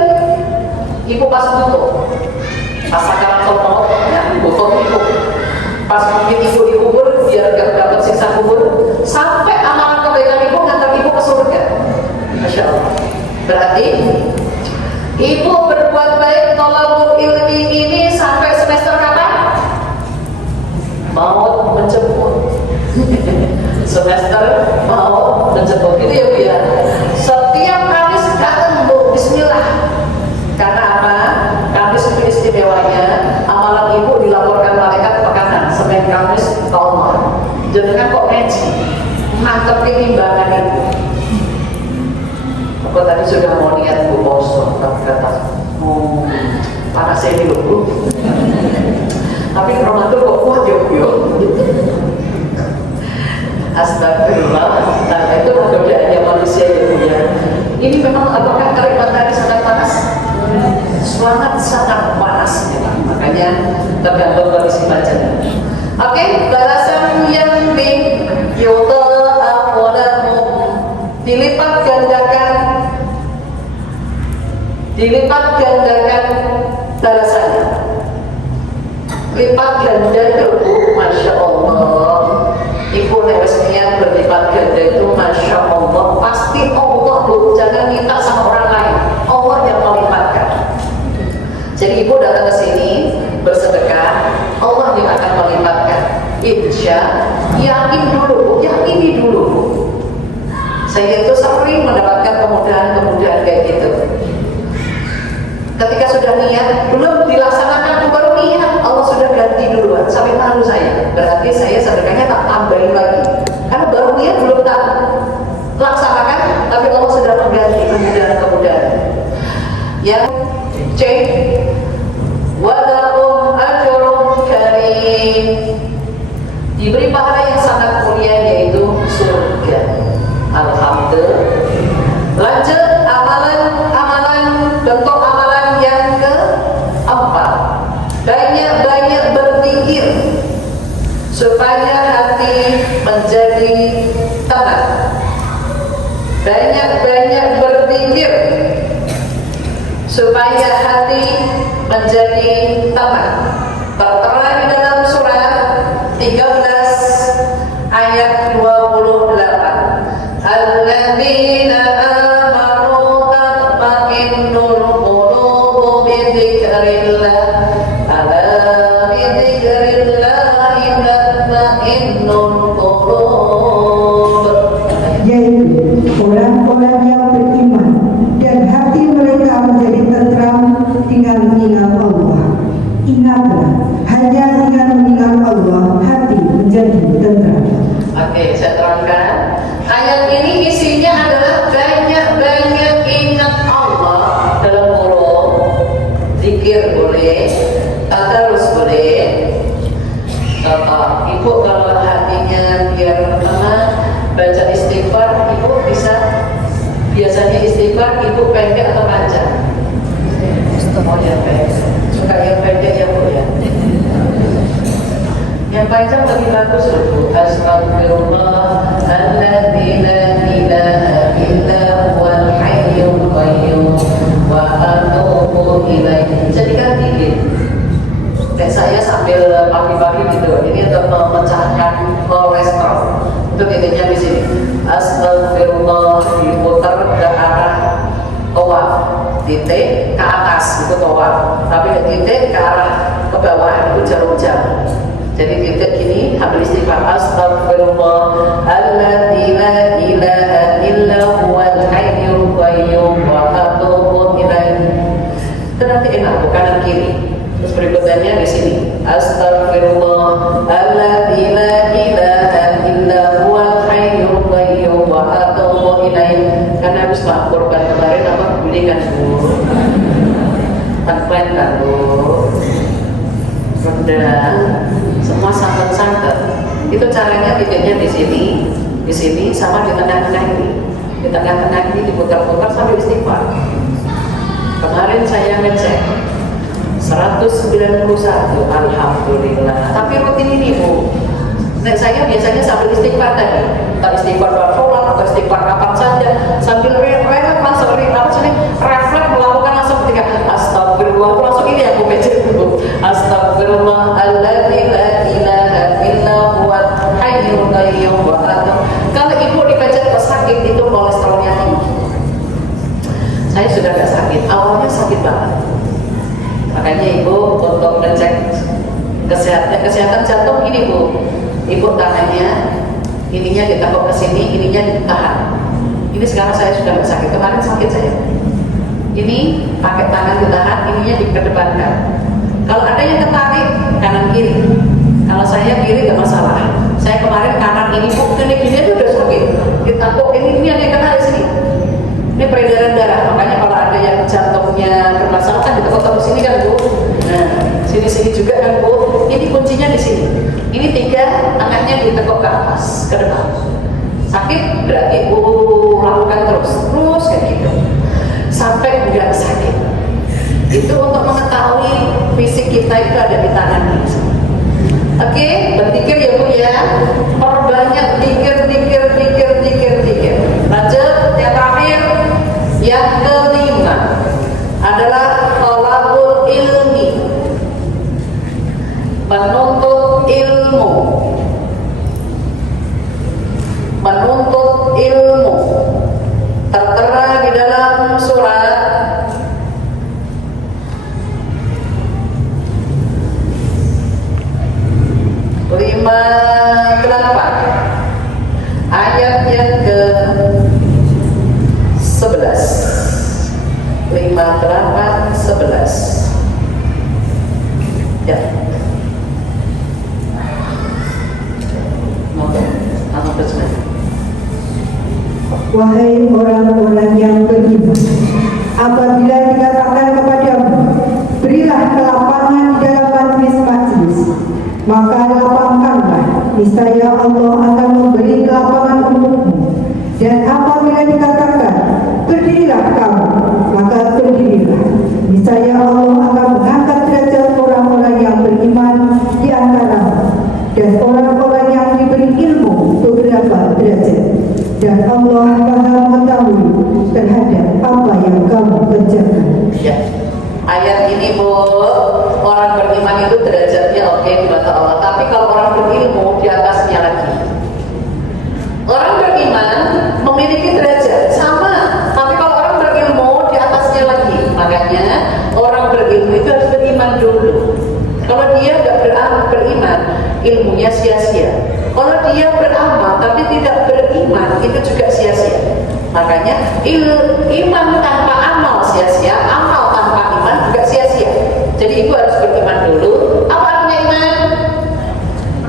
Ibu pas butuh. Pas sakaratul maut, ya, butuh ibu. Pas mungkin ibu dikubur, biar gak dapat siksa kubur, sampai amalan kebaikan ibu ngantar ibu ke surga. Masya Allah. Berarti ibu berbuat baik thalabul ilmi ini sampai semester kapan? Maut menjemput. Semester maut menjemput. Itu ya bu ya. Setiap Kamis datang bu, bismillah. Karena apa? Kamis istimewanya amalan ibu dilaporkan malaikat pekanan. Senin Kamis tolong. Jangan kok ngaji, mantap keimbangan ibu. Aku tadi sudah mau niat bu poso, tapi kata panas ini bu. Tapi Ramadan kok kuat yuk. Astagfirullah. Nah itu godaannya manusia ya bu ya. Ini memang apakah terik matahari sangat panas? Sangat panas ya, makanya tergantung kondisi badan. Oke, balasan yang B, yudha'afu lahum, dilipat gandakan balasannya. Lipat ganda itu, masya Allah. Ibu lewes niat berlipat ganda itu, masya Allah. Pasti Allah bu, jangan minta sama orang lain. Allah yang melipatkan. Jadi ibu datang ke sini bersedekah, Allah yang akan melipatkan. Insya, yakini dulu. Saya itu sering mendapatkan kemudahan kayak gitu. Ketika sudah niat, belum dilaksanakan, baru niat, Allah sudah ganti duluan. Sampai malu saya. Berarti saya sedekahnya tak tambahin lagi. Karena baru niat belum tak laksanakan, tapi Allah sudah mengganti kemudahan. Yang C, walahum ajrun karim, diberi pahala yang sangat mulia yaitu surga. Alhamdulillah. Lanjut bentuk amalan yang keempat, banyak berzikir supaya hati menjadi tenang. Banyak berzikir supaya hati menjadi tenang. Tertera di dalam surat 13 ayat 28. Alladzina amanu tatma'innul qulubu bi dzikrillah. Ala bi dzikrillah tatma'innul qulub. Yaitu orang-orang yang beriman dan hati mereka menjadi tentram dengan mengingat Allah. Ingatlah, hanya dengan mengingat Allah hati menjadi tentram. Oke. Oh yang pendek, suka yang pendek ya Bu ya. Yang panjang lebih bagus loh Bu. Astagfirullahalladzi la ilaha illa huwal hayyul qayyum wa atubu ilaihi. Jadikan dikit. Dan saya sambil pagi-pagi gitu, ini untuk memecahkan kolesterol. Untuk intinya di sini. Astagfirullah diputar ke arah tawaf, titik ke atas itu tawaf, tapi titik ke arah ke bawah itu jarum jam. Jadi titik gini habis istighfar astagfirullahalladzi la ilaha illa huwal hayyul qayyum wa atubu ilaihi. Itu nanti enak bukan kiri. Terus berikutnya di sini astagfirullahalladzi la ilaha illa huwal hayyul qayyum wa atubu ilaihi. Karena habis Pak korban kemarin apa gulingan Bu. Tanpa Bu. Rendah, semua santet-santet. Itu caranya titiknya di sini sama di tengah-tengah ini. Di tengah-tengah ini diputar-putar sampai istighfar. Kemarin saya ngecek 191, alhamdulillah. Tapi rutin ini Bu. Nah, saya biasanya sambil istighfar tadi. Tak istighfar sholat atau istighfar kapan saja, sambil langsung refleks melakukan langsung ketika astagfirullah langsung ini aku baca dulu. Astagfirullahalladzi la ilaha illa huwal hayyul qayyum wa atubu. Kalau ibu dibaca pas sakit itu kolesterolnya tinggi. Saya sudah gak sakit, awalnya sakit banget. Makanya ibu untuk ngecek kesehatan jantung ini Bu. Ibu tangannya ininya ditekuk ke sini, ininya ditahan. Ini sekarang saya sudah gak sakit, kemarin sakit saya. Ini pakai tangan ditahan, ininya dikedepankan. Kalau ada yang ketarik kanan kiri, kalau saya kiri gak masalah. Saya kemarin kanan ini Bu, gini itu udah sakit. Ditekuk ini yang kena di sini. Ini peredaran darah, makanya kalau ada yang jantungnya bermasalah kan ditekuk ke sini kan Bu. Nah, sini-sini juga kan Bu. Ini kuncinya di sini. Ini 3 tangannya ditekuk ke atas, ke depan. Sakit berarti Bu lakukan terus kayak gitu sampai enggak sakit. Itu untuk mengetahui fisik kita itu ada di tangan ini. Oke, berpikir ya Bu ya. Perbanyak pikir. Lanjut yang terakhir, yang kelima adalah thalabul ilmi. Menuntut ilmu. Tertera di dalam surat lima 8 ayat yang ke 11. 58:11 ya. Wahai orang-orang yang beriman, apabila dikatakan kepadamu, berilah kelapangan di dalam majlis-majlis, maka lapangkanlah, niscaya Allah akan memberi kelapangan untukmu. Dan apabila dikatakan, berdirilah kamu, maka berdirilah, niscaya Allah akan mengangkat derajat orang-orang yang beriman di antaramu, dan orang-orang yang diberi ilmu beberapa derajat. Dan Allah Maha mengetahui terhadap apa yang kamu kerjakan. Ya. Ayat ini Bu, orang beriman itu derajatnya oke di mata Allah, tapi kalau orang berilmu di atasnya lagi. Orang beriman memiliki derajat sama, tapi kalau orang berilmu di atasnya lagi. Makanya orang berilmu itu harus beriman dulu. Kalau dia nggak beriman, ilmunya sia-sia. Kalau dia beramal tapi tidak beriman, itu juga sia-sia. Makanya iman tanpa amal sia-sia, amal tanpa iman juga sia-sia. Jadi ibu harus beriman dulu. Apa artinya iman?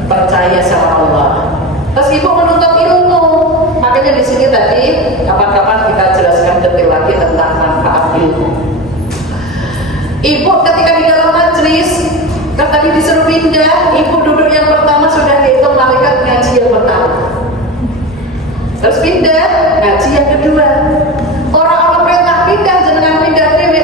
Percaya sama Allah. Terus ibu menuntut ilmu. Makanya di sini tadi kapan-kapan kita jelaskan detail lagi tentang manfaat ilmu. Ibu ketika di dalam majelis, kan tadi disuruh pindah, ibu duduk yang pertama sudah dihitung malaikat ngaji yang pertama. Terus pindah, ngaji yang kedua. Orang-orang perintah pindah, jenengan pindah dewe,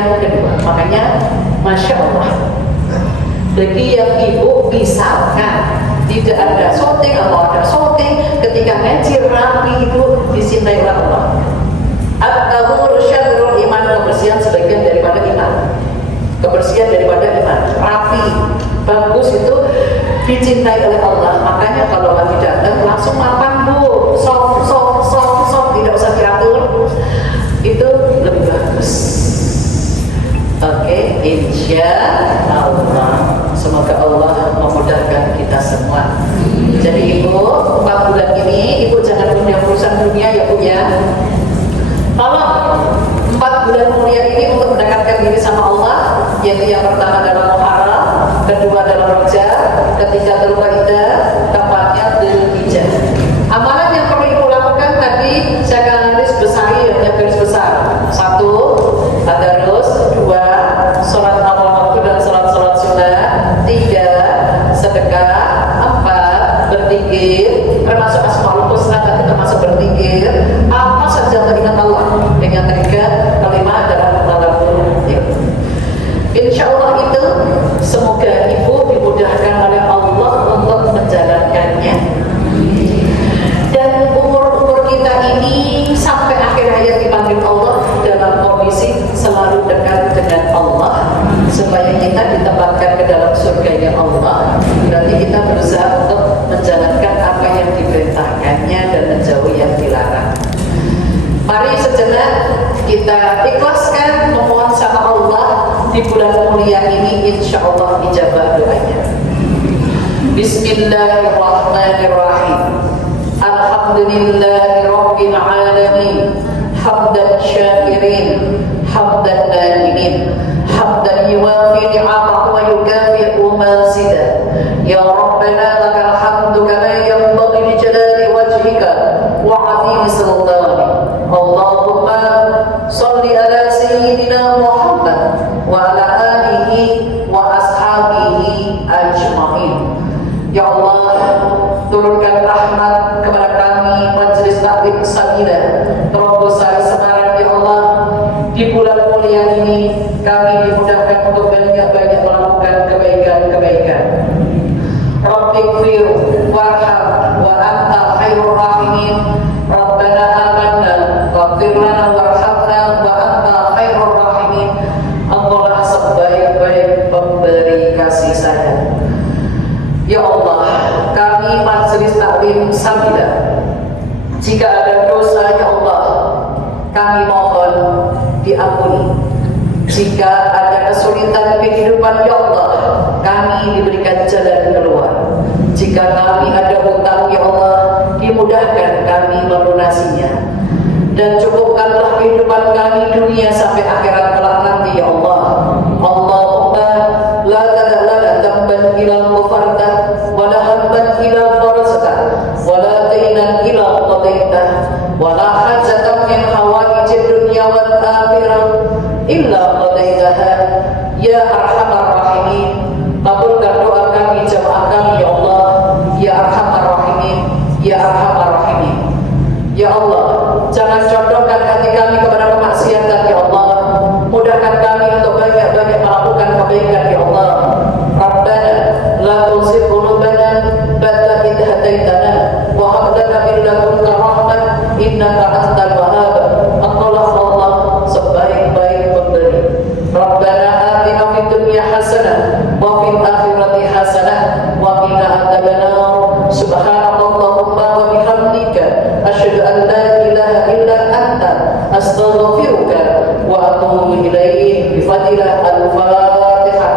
yang kedua. Makanya Masya Allah, bagi yang ibu misalkan tidak ada syuting atau ada syuting, ketika ngaji rapi itu dicintai oleh Allah. At-tahur syadrul iman, kebersihan sebagian daripada iman. Kebersihan daripada iman, rapi, bagus itu dicintai oleh Allah. Makanya kalau lagi datang langsung makan bu, soft, tidak usah diatur, itu lebih bagus. Oke, insya Allah. Semoga Allah memudahkan kita semua. Jadi ibu, 4 bulan ini ibu jangan punya urusan dunia ya bu ya. Tolong 4 bulan mulia ini untuk mendekatkan diri sama Allah, yaitu yang pertama adalah Muharram, kedua adalah Rajab, ketiga Dzulqa'dah, keempatnya Dzulhijjah. Amalan yang perlu ibu lakukan tadi saya garis besar. 1, tadarus, 2, sholat awal waktu dan sholat sunnah, 3, sedekah, 4, berzikir, termasuk asmaul husna tadi termasuk berzikir, apa saja teringat Allah. Yang ketiga, kelima adalah tadabbur. Insya Allah itu semoga ibu dimudahkan oleh Allah untuk menjalankannya. Dan umur kita ini sampai akhir hayat dipanggil Allah dalam kondisi selalu dekat dengan Allah, supaya kita ditempatkan ke dalam surganya Allah. Berarti kita berusaha untuk menjalankan apa yang diperintahkannya dan menjauhi yang dilarang. Mari sejenak kita ikhlaskan memohon sama Allah di bulan mulia ini, insya Allah ijabah doanya. Bismillahirrahmanirrahim. Alhamdulillahirabbil alamin. Hamdan syakirin, hamdan naimin, hamdan yuwafi ni'amahu wa yukafi'u mazidah. Ya Rabbana lakal hamdu kama yanbaghi li jalali wajhika wa 'azimi sultanik. Allahumma shalli ala sayyidina Muhammad wa ala alihi wa ashabihi ajma'in. Ya Allah, turunkan rahmat kepada kami Majelis Taklim Sabilah Terobosan Semarang. Ya Allah, di bulan mulia ini kami dimudahkan untuk banyak-banyak melakukan kebaikan-kebaikan. Rabbighfir warham wa anta khairur rahimin. Rabbana amanna faghfir lana warhamna wa anta khairur rahimin. Allah sebaik-baik pemberi kasih sayang. Ya Allah, kami Majelis Taklim Sabilah, jika ada dosa ya Allah kami mohon diampuni. Jika ada kesulitan kehidupan ya Allah kami diberikan jalan keluar. Jika kami ada hutang ya Allah dimudahkan kami melunasinya. Dan cukupkanlah kehidupan kami dunia sampai akhirat kelak nanti ya Allah. Allahumma la tada'lana damban ila ghafarta wa la hamban ila farasata wa la daynan ila qadaita wa la hajatan min hawaijid dunya wal akhirah illa qadaitaha ya arhamar rahimin. Kabulkan doa kami, jamaah kami ya Allah, ya arhamar rahimin, ya arhamar rahimin. Ya Allah, jangan condongkan hati kami kepada kemaksiatan ya Allah. Mudahkan kami untuk banyak-banyak melakukan kebaikan ya Allah. Rabbana la tuzigh qulubana ba'da idh hadaitana wa hab lana min ladunka rahmah innaka antal wahhab. Engkaulah Allah sebaik-baik pemberi. Rabbana atina fid dunya hasanah wa fil akhirati hasanah wa qina adzabannar. Subhanallahumma wa bihamdika asyhadu an la ilaha illa anta astaghfiruka wa atubu ilaik. Bifadilah al-Fatihah.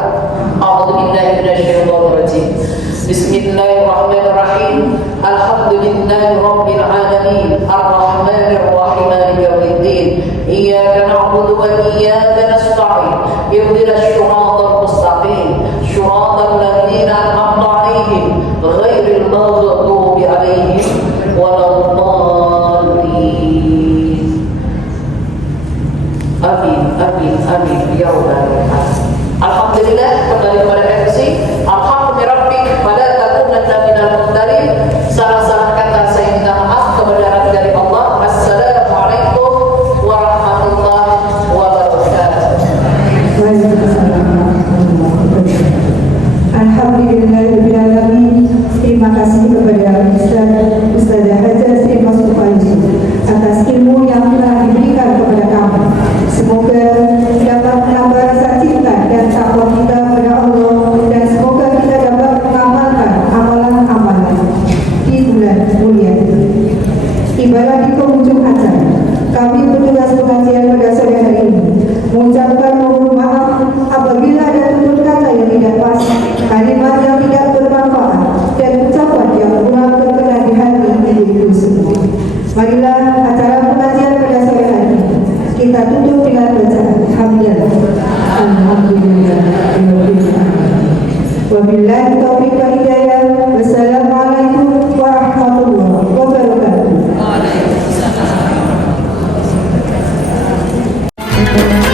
A'udzu billahi minasyaitonir rajim. Bismillahirrahmanirrahim. Alhamdulillahi rabbil alamin. Arrahmanir rahim. Maliki yaumiddin. Iyyaka na'budu wa iyyaka nasta'in. Ihdinas siratal mustaqim. Siratal ladzina an'amta 'alaihim ghairil maghdubi 'alaihim waladdallin. Amin, amin, amin ya rabbal alamin. Alhamdulillah, kembali kepada MC. Alhamdulillah, pada takunanna minal mumtarin. Salah-salah kata saya minta maaf, kebenaran dari Allah. Assalamualaikum warahmatullahi wabarakatuh. kita tutup dengan bacaan hamdalah. Alhamdulillah. Wabillahi taufiq wal hidayah. Wassalamualaikum warahmatullahi wabarakatuh. Waalaikumsalam.